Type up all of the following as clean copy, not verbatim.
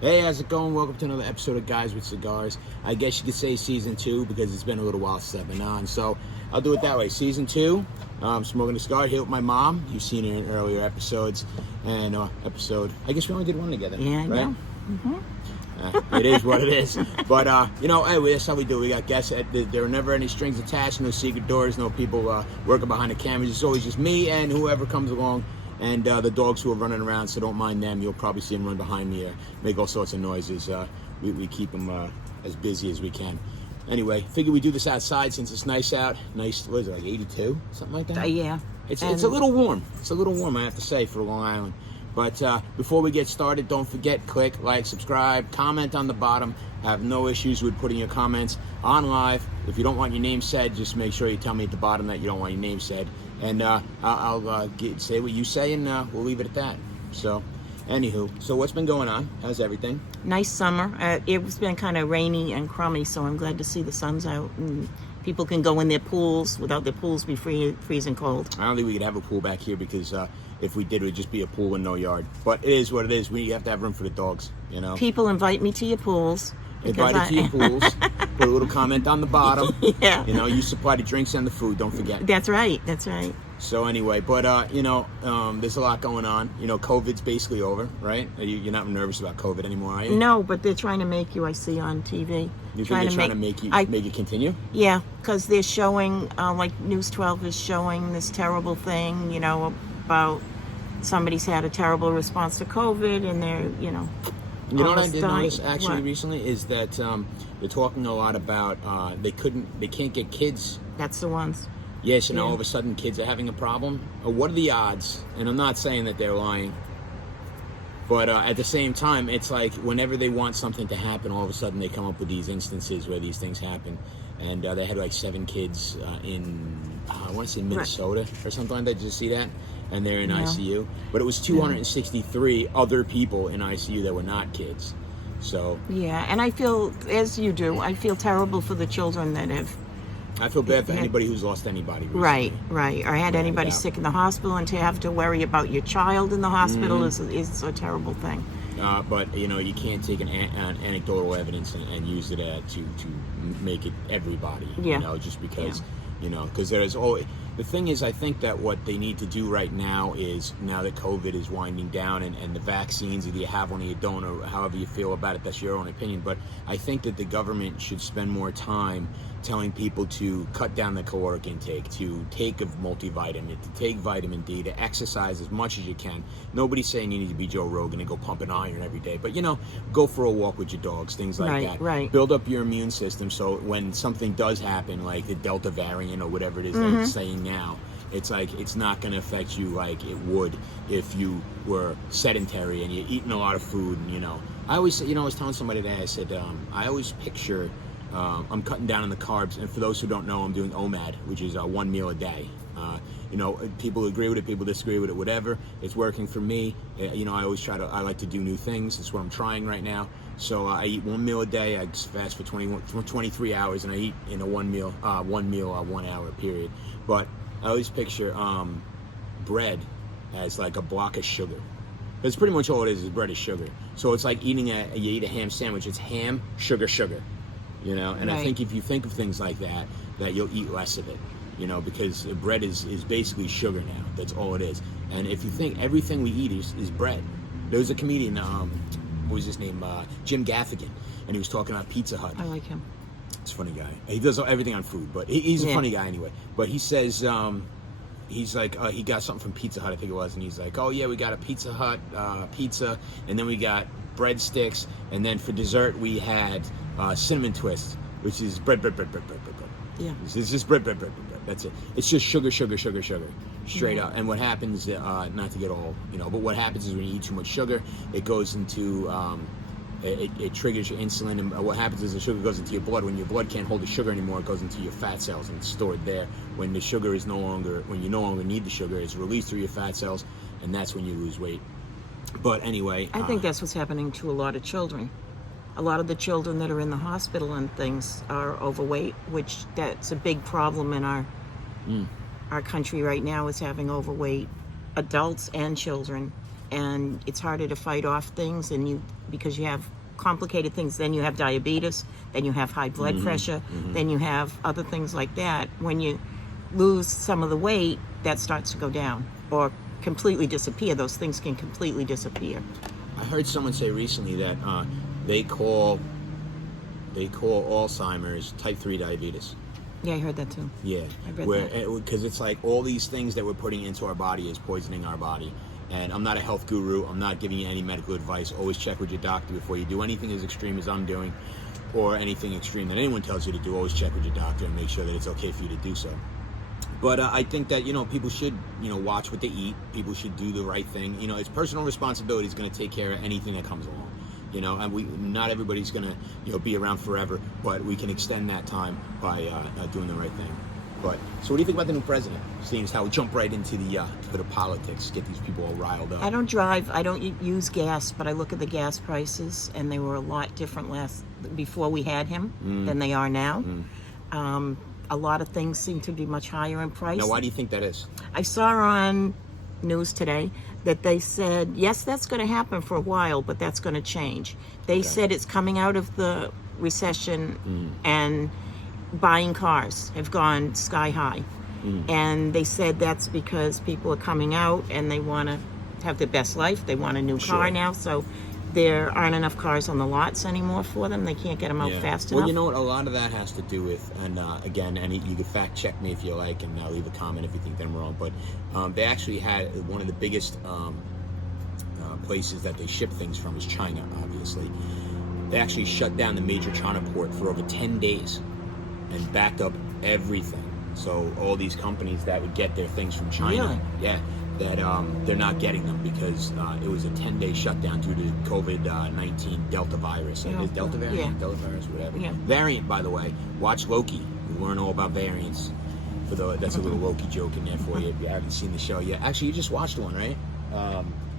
Hey, how's it going? Welcome to another episode of Guys with Cigars. I guess you could say season 2 because it's been a little while since I've been on. So I'll do it that way. Season 2, smoking a cigar here with my mom. You've seen her in earlier episodes. And I guess we only did one together. Yeah, I right? know. It is what it is. But, hey, that's how we do. We got guests. There are never any strings attached, no secret doors, no people working behind the cameras. It's always just me and whoever comes along. And the dogs who are running around, so don't mind them. You'll probably see them run behind me or make all sorts of noises. We keep them as busy as we can. Anyway, figure we do this outside since it's nice out. Nice, what is it, like 82? Something like that? Yeah. It's a little warm. It's a little warm, I have to say, for Long Island. But before we get started, don't forget, click, like, subscribe, comment on the bottom. I have no issues with putting your comments on live. If you don't want your name said, just make sure you tell me at the bottom that you don't want your name said. And I'll say what you say, and we'll leave it at that. So, anywho, so what's been going on? How's everything? Nice summer. It's been kind of rainy and crummy, so I'm glad to see the sun's out and people can go in their pools without their pools be freezing cold. I don't think we could have a pool back here because if we did, it would just be a pool and no yard. But it is what it is. We have to have room for the dogs, you know. People invite me to your pools. Invited to your pools. Put a little comment on the bottom. Yeah. You know, you supply the drinks and the food. Don't forget. That's right. That's right. So anyway, but there's a lot going on. You know, COVID's basically over, right? You're not nervous about COVID anymore, are you? No, but they're trying to make you. I see on TV. You think they're trying to make it continue? Yeah, because they're showing, like News 12 is showing this terrible thing. You know, about somebody's had a terrible response to COVID, and they're, You know what I did notice actually What? recently is that they're talking a lot about they can't get kids. That's the ones. Yes, Yeah. all of a sudden kids are having a problem. What are the odds? And I'm not saying that they're lying, but at the same time, it's like whenever they want something to happen, all of a sudden they come up with these instances where these things happen. And they had like 7 kids in, I want to say Minnesota or something like that. Did you see that? And they're in ICU. But it was 263 other people in ICU that were not kids. So Yeah, and I feel, as you do, I feel terrible for the children that have... I feel bad for anybody who's lost anybody recently. Right. Or had anybody sick in the hospital, and to have to worry about your child in the hospital is a terrible thing. But you can't take an anecdotal evidence and use it to make it everybody. Yeah. You know, just because because there's always. The thing is, I think that what they need to do right now is, now that COVID is winding down and the vaccines, either you have one or you don't, or however you feel about it, that's your own opinion. But I think that the government should spend more time telling people to cut down the caloric intake, to take a multivitamin, to take vitamin D, to exercise as much as you can. Nobody's saying you need to be Joe Rogan and go pumping iron every day, but go for a walk with your dogs, things like that. Right. Build up your immune system so when something does happen, like the Delta variant or whatever it is that it's saying now, it's like it's not going to affect you like it would if you were sedentary and you're eating a lot of food. And I always say, I was telling somebody today, I said I always picture I'm cutting down on the carbs, and for those who don't know, I'm doing OMAD, which is 1 meal a day. People agree with it, people disagree with it, whatever. It's working for me. I always I like to do new things. That's what I'm trying right now. So I eat 1 meal a day. I just fast for 23 hours, and I eat in a 1 meal 1 hour period. But I always picture bread as like a block of sugar. That's pretty much all it is bread is sugar. So it's like you eat a ham sandwich. It's ham, sugar. And I think if you think of things like that you'll eat less of it, because bread is basically sugar now. That's all it is. And if you think everything we eat is bread. There was a comedian, what was his name? Jim Gaffigan, and he was talking about Pizza Hut. I like him. He's a funny guy. He does everything on food, but he's a funny guy anyway. But he says, he's like, he got something from Pizza Hut, I think it was, and he's like, oh yeah, we got a Pizza Hut pizza, and then we got breadsticks, and then for dessert we had cinnamon twist, which is bread. Yeah. It's just bread. That's it. It's just sugar, straight up. And what happens, not to get all, but what happens is when you eat too much sugar, it goes into, it triggers your insulin, and what happens is the sugar goes into your blood. When your blood can't hold the sugar anymore, it goes into your fat cells and it's stored there. When the sugar is when you no longer need the sugar, it's released through your fat cells, and that's when you lose weight. But anyway, I think that's what's happening to a lot of children. A lot of the children that are in the hospital and things are overweight, which that's a big problem in our country right now, is having overweight adults and children. and it's harder to fight off things, and because you have complicated things. Then you have diabetes, then you have high blood pressure, then you have other things like that. When you lose some of the weight, that starts to go down or completely disappear. Those things can completely disappear. I heard someone say recently that they call Alzheimer's type 3 diabetes. Yeah, I heard that too. Yeah, I read that. Because it's like all these things that we're putting into our body is poisoning our body. And I'm not a health guru. I'm not giving you any medical advice. Always check with your doctor before you do anything as extreme as I'm doing, or anything extreme that anyone tells you to do. Always check with your doctor and make sure that it's okay for you to do so. But I think that, people should, watch what they eat. People should do the right thing. It's personal responsibility is going to take care of anything that comes along. And not everybody's going to, be around forever, but we can extend that time by doing the right thing. But so, what do you think about the new president? Seeing as how we jump right into the politics, get these people all riled up. I don't drive. I don't use gas, but I look at the gas prices, and they were a lot different before we had him than they are now. A lot of things seem to be much higher in price. Now, why do you think that is? I saw on news today that they said, yes, that's going to happen for a while, but that's going to change. They said it's coming out of the recession and buying cars have gone sky high. And they said that's because people are coming out and they want to have the best life. They want a new car now, so there aren't enough cars on the lots anymore for them. They can't get them out fast enough. Well, you know what? A lot of that has to do with, and again, you can fact check me if you like, and leave a comment if you think that I'm wrong. But they actually had one of the biggest places that they ship things from is China. Obviously, they actually shut down the major China port for over 10 days and backed up everything. So all these companies that would get their things from China, that they're not getting them because it was a 10-day shutdown due to COVID-19 Delta virus. Is Delta variant? Yeah. Delta virus, whatever. Yeah. Variant, by the way. Watch Loki. We learn all about variants. That's a little Loki joke in there for you if you haven't seen the show yet. Actually, you just watched one, right?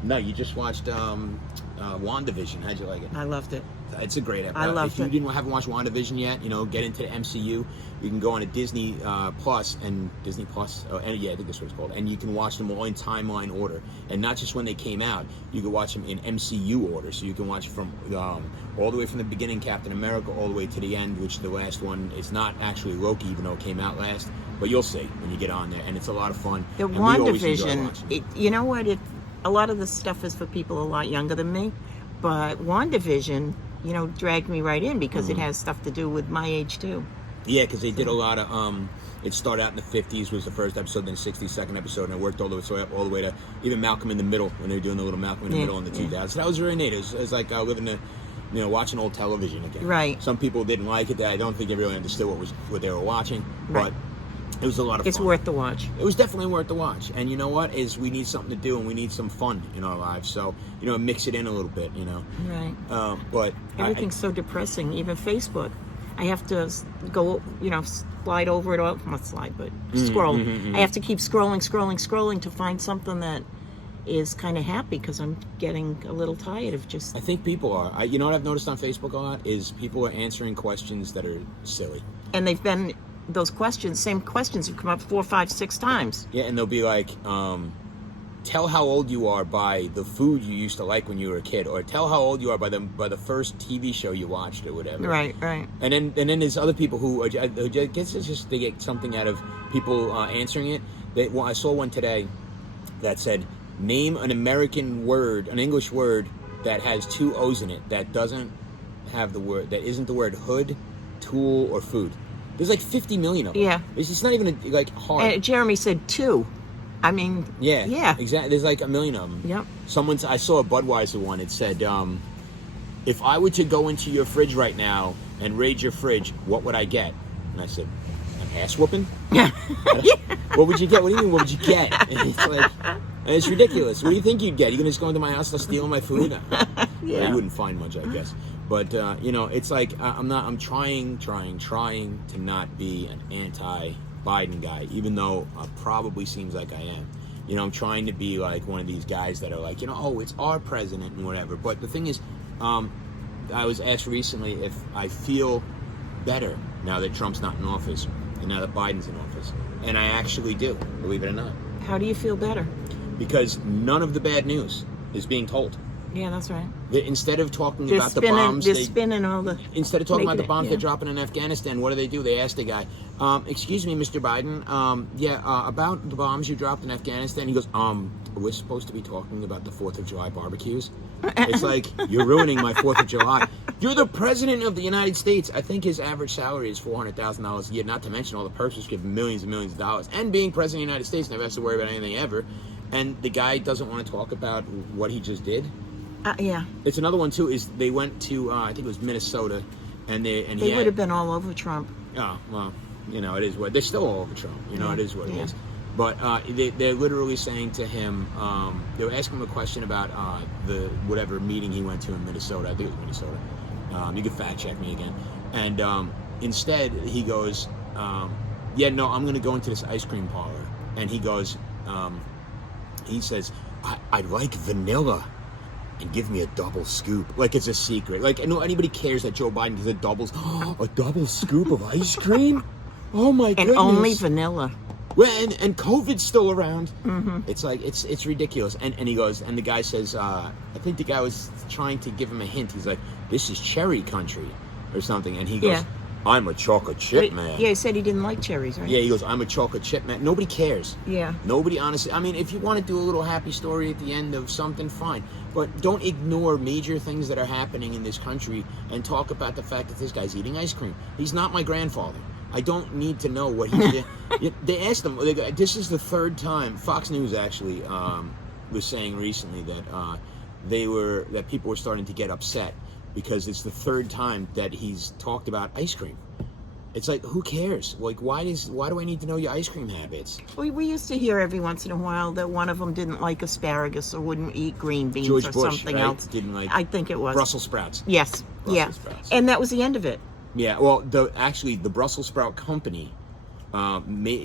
No, you just watched WandaVision. How'd you like it? I loved it. It's a great episode. I loved it. If you haven't watched WandaVision yet, get into the MCU. You can go on to Disney Plus and Disney Plus. I think that's what it's called. And you can watch them all in timeline order, and not just when they came out. You can watch them in MCU order, so you can watch from all the way from the beginning, Captain America, all the way to the end. Which the last one is not actually Loki, even though it came out last. But you'll see when you get on there, and it's a lot of fun. The WandaVision, you know what? A lot of this stuff is for people a lot younger than me, but WandaVision, dragged me right in because it has stuff to do with my age too. Yeah, because they did a lot of. It started out in the 50s was the first episode, then 60s second episode, and it worked all the way to even Malcolm in the Middle when they were doing the little Malcolm in the Middle in the 2000s. That was very neat. It was like living watching old television again. Right. Some people didn't like it. I don't think they really understood what they were watching, but it was a lot of fun. It's worth the watch. It was definitely worth the watch. And you know what? We need something to do, and we need some fun in our lives. So, mix it in a little bit, Right. But everything's so depressing. Even Facebook. I have to go, slide over it, or not slide, but scroll. I have to keep scrolling to find something that is kind of happy because I'm getting a little tired of just... I think people are. You know what I've noticed on Facebook a lot is people are answering questions that are silly. And they've been... Those same questions have come up 4, 5, 6 times. Yeah, and they'll be like, tell how old you are by the food you used to like when you were a kid, or tell how old you are by the first TV show you watched, or whatever. Right. And then there's other people who guess it's just they get something out of people answering it. I saw one today that said, name an American word, an English word that has 2 O's in it that doesn't have the word, that isn't the word hood, tool, or food. There's like 50 million of them. Yeah. It's just not even hard. And Jeremy said 2. I mean, yeah, exactly. There's like a million of them. Yep. I saw a Budweiser one. It said, if I were to go into your fridge right now and raid your fridge, what would I get? And I said, an ass whooping? What would you get? What do you mean, what would you get? And it's like, it's ridiculous. What do you think you'd get? You gonna just go into my house and steal my food? Yeah. Well, you wouldn't find much, I guess. But, it's like, I'm trying to not be an anti-Biden guy, even though probably seems like I am. I'm trying to be like one of these guys that are like, it's our president and whatever. But the thing is, I was asked recently if I feel better now that Trump's not in office and now that Biden's in office. And I actually do, believe it or not. How do you feel better? Because none of the bad news is being told. Yeah, that's right. Instead of talking They're about spinning, the bombs, they're spinning all the. instead of talking about the making it, bombs yeah. they're dropping in Afghanistan, what do? They ask the guy, "Excuse me, Mr. Biden, about the bombs you dropped in Afghanistan." He goes, "We're supposed to be talking about the 4th of July barbecues." It's like, you're ruining my 4th of July. You're the president of the United States. I think his average salary is $400,000 a year. Not to mention all the perks, which give millions and millions of dollars, and being president of the United States never has to worry about anything ever. And the guy doesn't want to talk about what he just did. Yeah. It's another one too. Is they went to I think it was Minnesota, and They would have been all over Trump. Oh well, it is what they're still all over Trump. It is what it Yeah. is. But they're literally saying to him, they were asking him a question about the whatever meeting he went to in Minnesota. I think it was Minnesota. You can fact check me again. And instead he goes, "Yeah, no, I'm going to go into this ice cream parlor." And he goes, he says, I like vanilla. And give me a double scoop, like it's a secret. Like, anybody cares that Joe Biden does a double scoop of ice cream? Oh my goodness! And only vanilla. Well, and COVID's still around. Mm-hmm. It's like it's ridiculous. And he goes, and the guy says, I think the guy was trying to give him a hint. He's like, "This is cherry country," or something. And he goes, Yeah. "I'm a chocolate chip man." Yeah, he said he didn't like cherries, right? Yeah, he goes, "I'm a chocolate chip man." Nobody cares. Yeah. Nobody, honestly. I mean, if you want to do a little happy story at the end of something, fine. But don't ignore major things that are happening in this country and talk about the fact that this guy's eating ice cream. He's not my grandfather. I don't need to know what he did. They asked him, this is the third time, Fox News actually was saying recently that that people were starting to get upset because it's the third time that he's talked about ice cream. It's like, who cares? Like, why do I need to know your ice cream habits? We used to hear every once in a while that one of them didn't like asparagus or wouldn't eat green beans George or Bush, something right? else. Didn't like I think it was Brussels sprouts. Yes, Brussels sprouts. And that was the end of it. Yeah, well, the Brussels sprout company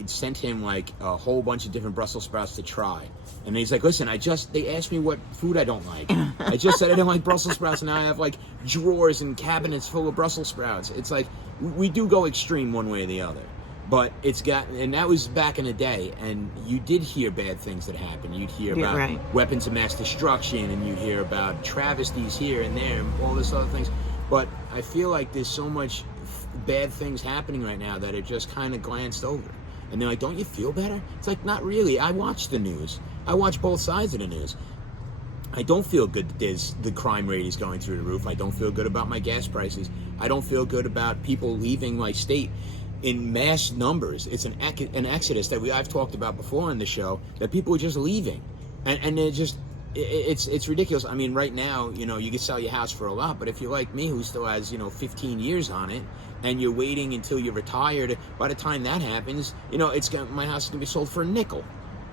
sent him like a whole bunch of different Brussels sprouts to try, and he's like, "Listen, they asked me what food I don't like. I just said I don't like Brussels sprouts, and now I have like drawers and cabinets full of Brussels sprouts." It's like we do go extreme one way or the other, but and that was back in the day, and you did hear bad things that happened. You'd hear about weapons of mass destruction, and you'd hear about travesties here and there, and all this other things. But I feel like there's so much bad things happening right now that it just kind of glanced over. And they're like, "Don't you feel better?" It's like, not really. I watch the news. I watch both sides of the news. I don't feel good that the crime rate is going through the roof. I don't feel good about my gas prices. I don't feel good about people leaving my state in mass numbers. It's an exodus that I've talked about before on the show, that people are just leaving. And they're just... It's ridiculous. I mean, right now, you can sell your house for a lot, but if you're like me, who still has, 15 years on it, and you're waiting until you're retired, by the time that happens, my house is gonna be sold for a nickel,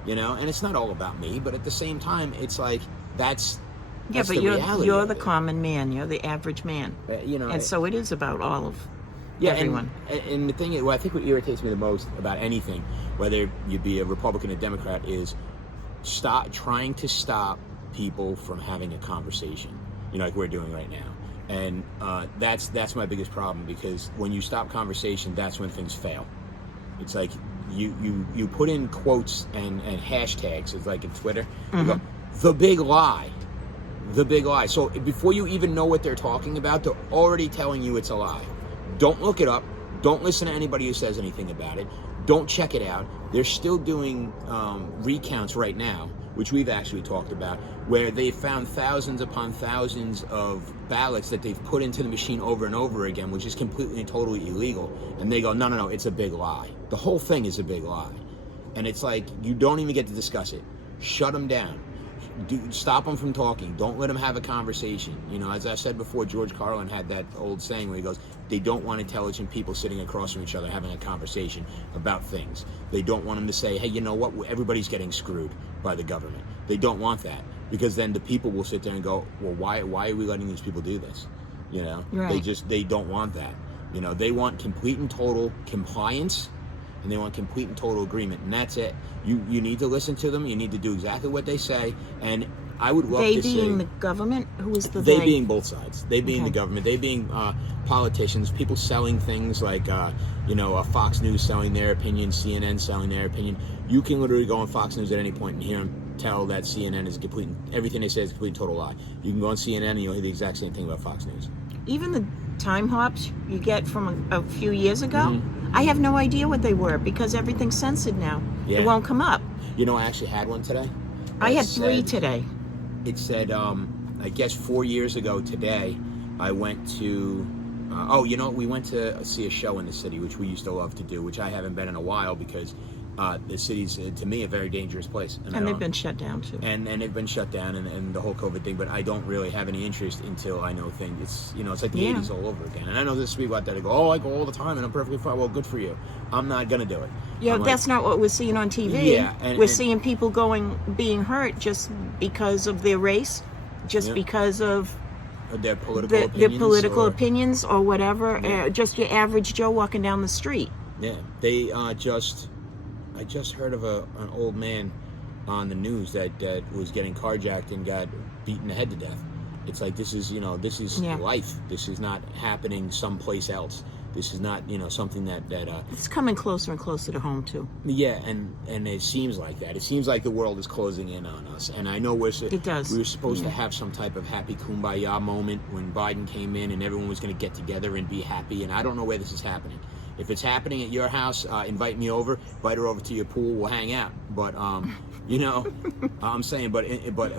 and it's not all about me, but at the same time, it's like that's but the reality. You're the common man. You're the average man, and so it is about all of everyone. And the thing is, I think what irritates me the most about anything, whether you be a Republican or Democrat, is trying to stop people from having a conversation, like we're doing right now. And that's my biggest problem, because when you stop conversation, that's when things fail. It's like you put in quotes and hashtags. It's like in Twitter, you go, the big lie. So before you even know what they're talking about, they're already telling you it's a lie. Don't look it up. Don't listen to anybody who says anything about it. Don't check it out. They're still doing recounts right now, which we've actually talked about, where they found thousands upon thousands of ballots that they've put into the machine over and over again, which is completely and totally illegal. And they go, no, it's a big lie. The whole thing is a big lie. And it's like, you don't even get to discuss it. Shut them down. Stop them from talking. Don't let them have a conversation. As I said before, George Carlin had that old saying where he goes, they don't want intelligent people sitting across from each other having a conversation about things. They don't want them to say, hey, you know what? Everybody's getting screwed by the government. They don't want that, because then the people will sit there and go, well, why are we letting these people do this? Right. They don't want that. They want complete and total compliance, and they want complete and total agreement, and that's it. You need to listen to them. You need to do exactly what they say. And I would love to see... They being the government? Who is the they? They being both sides. They being the government. They being politicians, people selling things like, Fox News selling their opinion, CNN selling their opinion. You can literally go on Fox News at any point and hear them tell that CNN is everything they say is a complete and total lie. You can go on CNN and you'll hear the exact same thing about Fox News. Even the time hops you get from a few years ago, I have no idea what they were because everything's censored now. Yeah. It won't come up. You know, I actually had one today. I had 3 today. It said, I guess 4 years ago today, I went to, we went to see a show in the city, which we used to love to do, which I haven't been in a while because the city's, to me, a very dangerous place. And they've been shut down, too. And they've been shut down and the whole COVID thing, but I don't really have any interest until I know things. It's like the 80s all over again. And I know there's people out there that go, I go all the time and I'm perfectly fine. Well, good for you. I'm not going to do it. Yeah, that's not what we're seeing on TV. Yeah, we're seeing people being hurt just because of their race, just because of their political opinions or whatever. Just your average Joe walking down the street. Yeah, they I just heard of an old man on the news that was getting carjacked and got beaten the head to death. It's like this is life. This is not happening someplace else. This is not something that it's coming closer and closer to home too. Yeah, and it seems like that. It seems like the world is closing in on us. And I know it does. We were supposed to have some type of happy kumbaya moment when Biden came in and everyone was going to get together and be happy. And I don't know where this is happening. If it's happening at your house, invite me over. Invite her over to your pool. We'll hang out. But I'm saying. But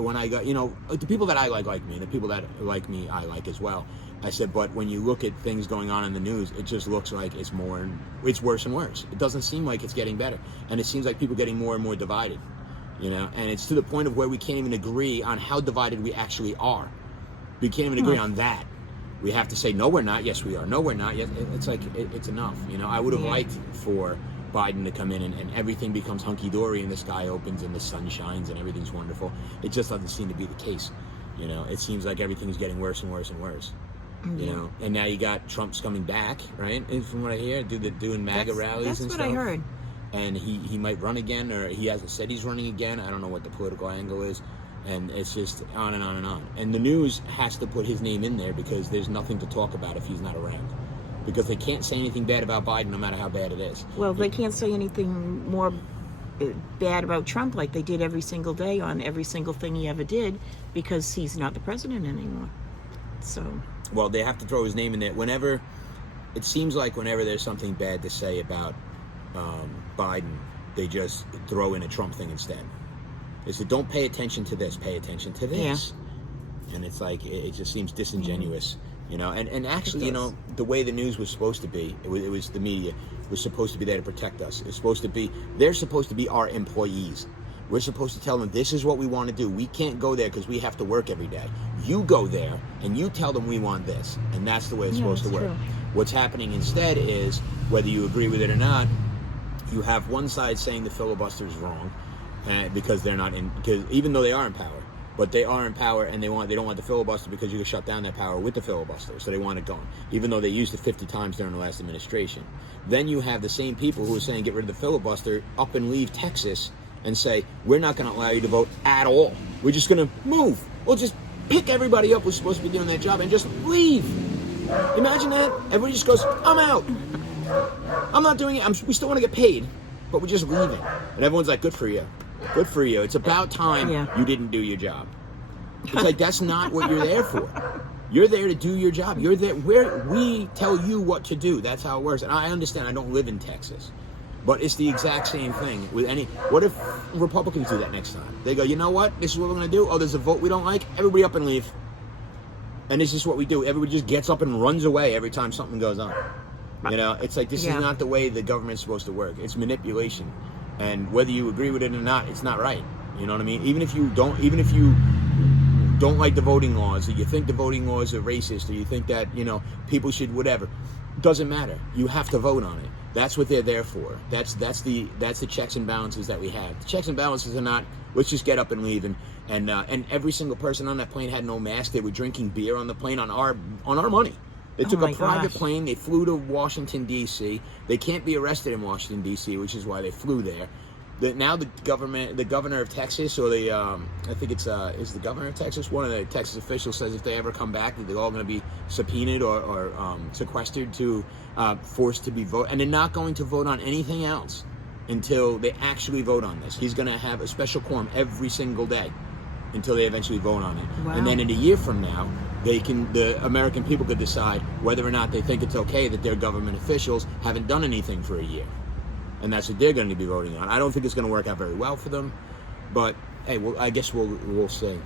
when I got the people that I like me. The people that like me, I like as well. I said, but when you look at things going on in the news, it just looks like it's worse and worse. It doesn't seem like it's getting better, and it seems like people are getting more and more divided. And it's to the point of where we can't even agree on how divided we actually are. We can't even agree on that. We have to say, no, we're not. Yes, we are. No, we're not. Yes, it's like it's enough. I would have liked for Biden to come in and everything becomes hunky-dory and the sky opens and the sun shines and everything's wonderful. It just doesn't seem to be the case. It seems like everything's getting worse and worse and worse. And now you got Trump's coming back, right? And from what I hear, doing MAGA rallies and stuff. That's what I heard. And he might run again, or he hasn't said he's running again. I don't know what the political angle is. And it's just on and on and on. And the news has to put his name in there because there's nothing to talk about if he's not around. Because they can't say anything bad about Biden no matter how bad it is. Well, they can't say anything more bad about Trump like they did every single day on every single thing he ever did because he's not the president anymore. So... Well, they have to throw his name in there. It seems like whenever there's something bad to say about Biden, they just throw in a Trump thing instead. They said, don't pay attention to this, pay attention to this. Yeah. And it's like, it just seems disingenuous, And actually, the way the news was supposed to be, it was the media, was supposed to be there to protect us. They're supposed to be our employees. We're supposed to tell them this is what we want to do. We can't go there because we have to work every day. You go there and you tell them we want this. And that's the way it's supposed to work. True. What's happening instead is, whether you agree with it or not, you have one side saying the filibuster is wrong because they're not in, because even though they are in power, but they are in power and they don't want the filibuster because you can shut down that power with the filibuster. So they want it gone, even though they used it 50 times during the last administration. Then you have the same people who are saying get rid of the filibuster up and leave Texas and say, we're not going to allow you to vote at all. We're just going to move. We'll just pick everybody up who's supposed to be doing that job and just leave. Imagine that. Everybody just goes, I'm out. I'm not doing it. We still want to get paid, but we're just leaving. And everyone's like, good for you. Good for you. It's about time you didn't do your job. It's like, that's not what you're there for. You're there to do your job. You're there where we tell you what to do. That's how it works. And I understand I don't live in Texas. But it's the exact same thing with what if Republicans do that next time? They go, you know what? This is what we're going to do. Oh, there's a vote we don't like. Everybody up and leave. And this is what we do. Everybody just gets up and runs away every time something goes on. It's like, this is not the way the government's supposed to work. It's manipulation. And whether you agree with it or not, it's not right. You know what I mean? Even if you don't like the voting laws, or you think the voting laws are racist, or you think that, people should whatever, doesn't matter. You have to vote on it. That's what they're there for. That's the checks and balances that we have. The checks and balances are not, let's just get up and leave. And every single person on that plane had no mask. They were drinking beer on the plane on our money. They took a private plane. They flew to Washington, D.C. They can't be arrested in Washington, D.C., which is why they flew there. Now the governor of Texas, or I think it's is the governor of Texas, one of the Texas officials says if they ever come back, that they're all going to be subpoenaed or sequestered to forced to be vote, and they're not going to vote on anything else until they actually vote on this. He's going to have a special quorum every single day until they eventually vote on it. Wow. And then in a year from now, the American people could decide whether or not they think it's okay that their government officials haven't done anything for a year. And that's what they're going to be voting on. I don't think it's going to work out very well for them, but hey, well, I guess we'll see.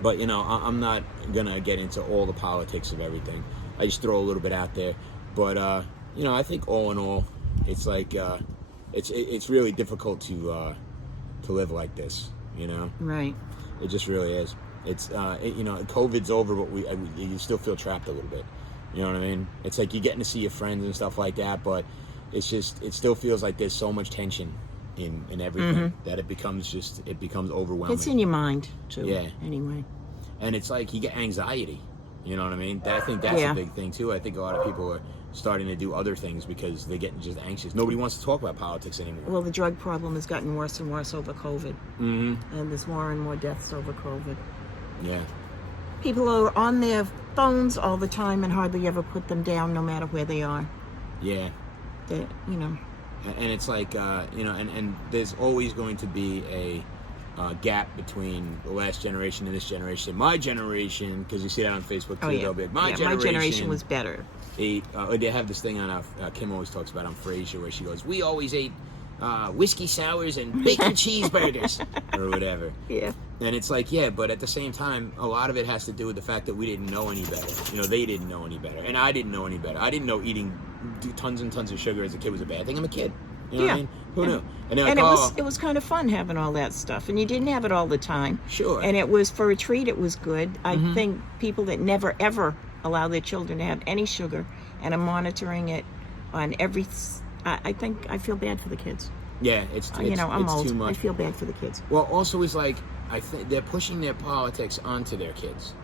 But, I'm not going to get into all the politics of everything. I just throw a little bit out there. But, I think all in all, it's like, it's really difficult to live like this, Right. It just really is. It's, COVID's over, but you still feel trapped a little bit. You know what I mean? It's like you're getting to see your friends and stuff like that, but it still feels like there's so much tension in everything that it becomes overwhelming. It's in your mind, too. Yeah. Anyway. And it's like you get anxiety. You know what I mean? I think that's a big thing, too. I think a lot of people are starting to do other things because they're getting just anxious. Nobody wants to talk about politics anymore. Well, the drug problem has gotten worse and worse over COVID. Mm-hmm. And there's more and more deaths over COVID. Yeah. People are on their phones all the time and hardly ever put them down, no matter where they are. Yeah. And it's like, and there's always going to be a gap between the last generation and this generation. My generation, because you see that on Facebook too, they'll be like, my generation was better. They have this thing on, Kim always talks about on Frasier, where she goes, we always ate whiskey sours and bacon cheeseburgers, or whatever. Yeah. And it's like, yeah, but at the same time, a lot of it has to do with the fact that we didn't know any better. They didn't know any better, and I didn't know any better. I didn't know eating tons and tons of sugar as a kid was a bad thing. I'm a kid. You know what I mean? Who knew? And, it was kind of fun having all that stuff, and you didn't have it all the time. Sure. And it was for a treat. It was good. I think people that never ever allow their children to have any sugar and are monitoring it on every. I think I feel bad for the kids. Yeah, it's I'm old. Too much. I feel bad for the kids. Well, also it's like I think they're pushing their politics onto their kids,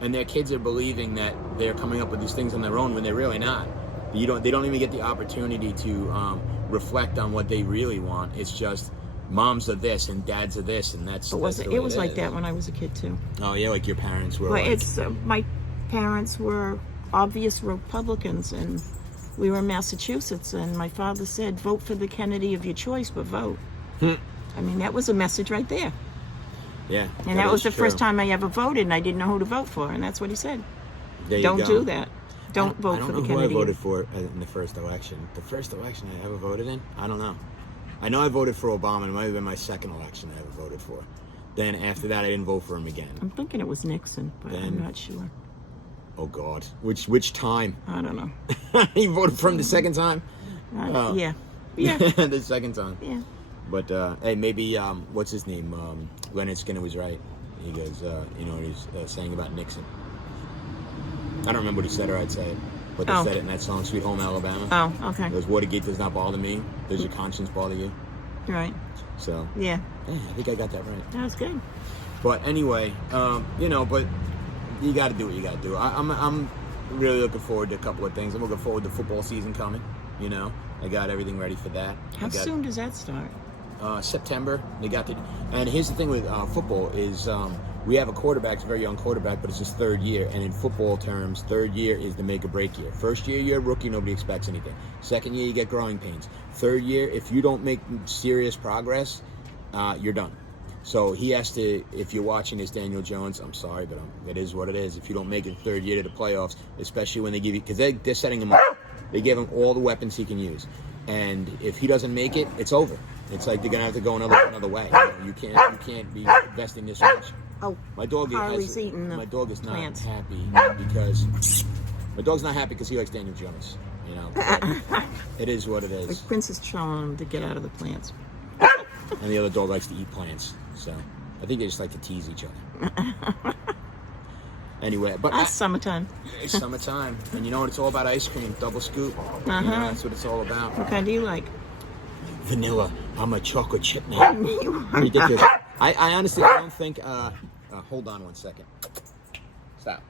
and their kids are believing that they're coming up with these things on their own when they're really not. They don't even get the opportunity to reflect on what they really want. It's just moms are this and dads are this, and that's. It was like that when I was a kid too. Oh yeah, like your parents were. Well, it's my parents were obvious Republicans, and we were in Massachusetts, and my father said, "Vote for the Kennedy of your choice, but vote." I mean, that was a message right there. Yeah. And that was the first time I ever voted, and I didn't know who to vote for, and that's what he said. Don't do that. Don't vote for the Kennedy. I don't know who I voted for in the first election. The first election I ever voted in? I don't know. I know I voted for Obama. It might have been my second election I ever voted for. Then after that, I didn't vote for him again. I'm thinking it was Nixon, but I'm not sure. Oh, God. Which time? I don't know. You voted for him the second time? Yeah. Yeah. The second time. Yeah. But, hey, maybe, what's his name? Leonard Skinner was right. He goes, he's saying about Nixon. I don't remember what he said, or I'd say it. But they said it in that song, Sweet Home Alabama. Oh, okay. There's Watergate does not bother me. Does your conscience bother you? Right. So. Yeah. I think I got that right. That was good. But anyway, but you got to do what you got to do. I'm really looking forward to a couple of things. I'm looking forward to football season coming. I got everything ready for that. How soon does that start? September. And here's the thing with football is we have a quarterback, it's a very young quarterback, but it's his third year. And in football terms, third year is the make or break year. First year, you're a rookie, nobody expects anything. Second year, you get growing pains. Third year, if you don't make serious progress, you're done. So he has to, if you're watching this, Daniel Jones, I'm sorry, but it is what it is. If you don't make it third year to the playoffs, especially when they give you, because they're setting him up. They give him all the weapons he can use. And if he doesn't make it, it's over. It's like they're gonna have to go another way. You can't be investing this much. Oh, my dog is not happy because he likes Daniel Jones. It is what it is. Like Princess telling him to get out of the plants. And the other dog likes to eat plants. So I think they just like to tease each other. Anyway, but it's summertime. It's summertime, and you know what? It's all about ice cream, double scoop. That's what it's all about. What kind do you like? Vanilla. I'm a chocolate chip man. Ridiculous. I honestly, I don't think. Hold on one second. Stop.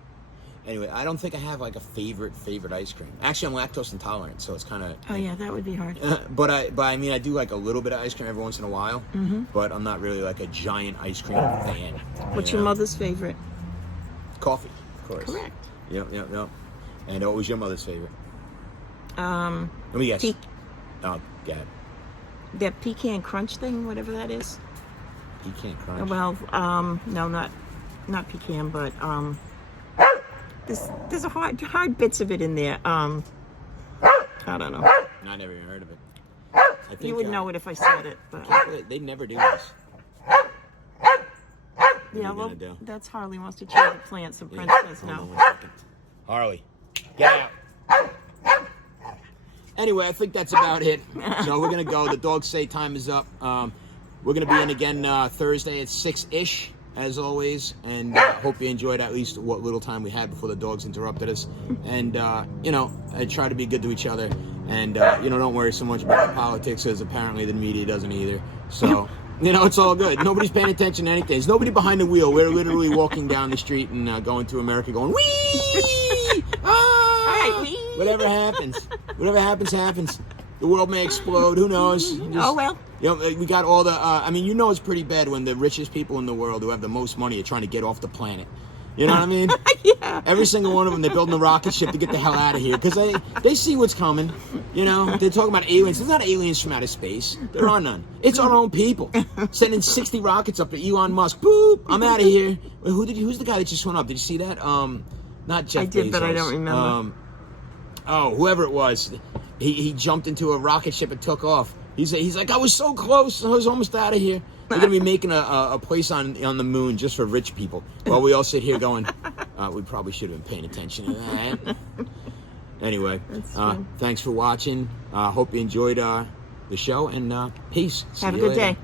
Anyway, I don't think I have like a favorite ice cream. Actually, I'm lactose intolerant, so it's kind of. Oh yeah, that would be hard. But I mean, I do like a little bit of ice cream every once in a while. But I'm not really like a giant ice cream fan. What's your mother's favorite? Coffee, of course. Correct. Yep. And what was your mother's favorite? Let me guess. Tea. Oh, God. that pecan crunch thing, whatever that is. Pecan crunch. Well, no, not pecan, but there's a hard bits of it in there. I don't know. I never even heard of it. I think, You would know it if I said it, but they never do this. yeah, well, that's Harley wants to change the plants, and Prince says no. Harley, get out. Anyway, I think that's about it. So we're gonna go. The dogs say time is up. We're gonna be in again Thursday at 6-ish, as always. And hope you enjoyed at least what little time we had before the dogs interrupted us. And I try to be good to each other. And don't worry so much about the politics, because apparently the media doesn't either. So. It's all good. Nobody's paying attention to anything. There's nobody behind the wheel. We're literally walking down the street and going through America going, wee! Ah! Whatever happens, happens. The world may explode. Who knows? Well. We got all the, it's pretty bad when the richest people in the world who have the most money are trying to get off the planet. You know what I mean? Yeah. Every single one of them, they're building a rocket ship to get the hell out of here because they see what's coming. They're talking about aliens. There's not aliens from outer space. There are none. It's our own people sending 60 rockets up to Elon Musk. Boop! I'm out of here. Who's the guy that just went up? Did you see that? Not Jeff Bezos. I did, but I don't remember. Whoever it was, he jumped into a rocket ship and took off. He's like, I was so close. I was almost out of here. We're going to be making a place on the moon just for rich people. While we all sit here going, we probably should have been paying attention to that. Anyway, thanks for watching. Hope you enjoyed the show, and peace. Have a good day.